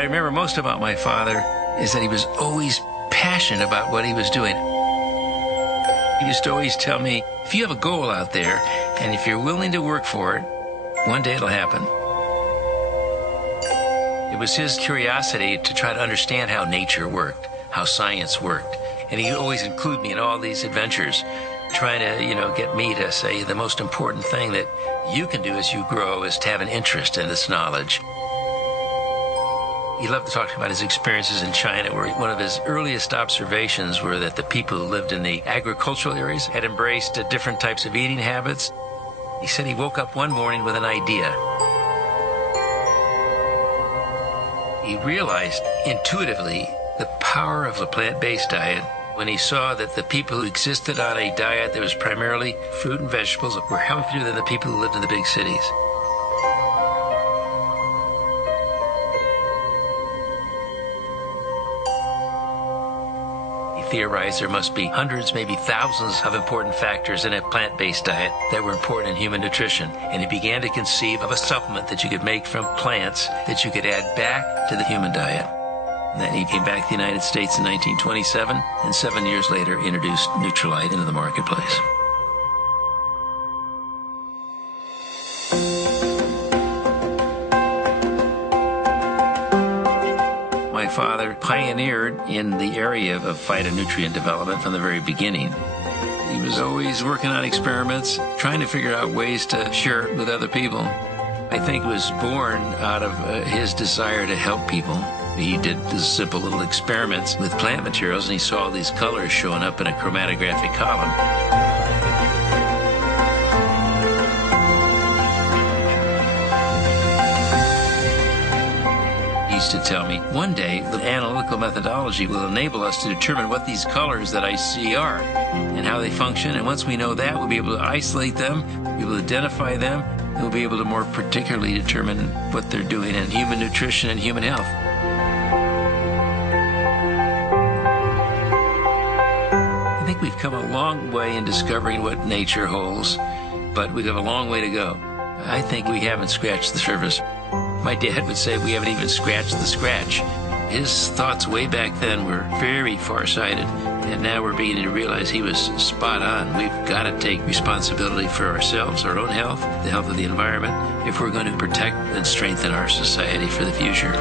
I remember most about my father is that he was always passionate about what he was doing. He used to always tell me, if you have a goal out there, and if you're willing to work for it, one day it'll happen. It was his curiosity to try to understand how nature worked, how science worked. And he always included me in all these adventures, trying to, get me to say the most important thing that you can do as you grow is to have an interest in this knowledge. He loved to talk about his experiences in China, where one of his earliest observations were that the people who lived in the agricultural areas had embraced different types of eating habits. He said he woke up one morning with an idea. He realized intuitively the power of a plant-based diet when he saw that the people who existed on a diet that was primarily fruit and vegetables were healthier than the people who lived in the big cities. Theorized there must be hundreds, maybe thousands of important factors in a plant-based diet that were important in human nutrition. And he began to conceive of a supplement that you could make from plants that you could add back to the human diet. And then he came back to the United States in 1927, and 7 years later introduced NUTRILITE into the marketplace. My father pioneered in the area of phytonutrient development from the very beginning. He was always working on experiments, trying to figure out ways to share it with other people. I think it was born out of his desire to help people. He did these simple little experiments with plant materials, and he saw all these colors showing up in a chromatographic column. To tell me, one day the analytical methodology will enable us to determine what these colors that I see are and how they function. And once we know that, we'll be able to isolate them, be able to identify them, and we'll be able to more particularly determine what they're doing in human nutrition and human health. I think we've come a long way in discovering what nature holds, but we have a long way to go. I think we haven't scratched the surface. My dad would say we haven't even scratched the scratch. His thoughts way back then were very far-sighted, and now we're beginning to realize he was spot on. We've got to take responsibility for ourselves, our own health, the health of the environment, if we're going to protect and strengthen our society for the future.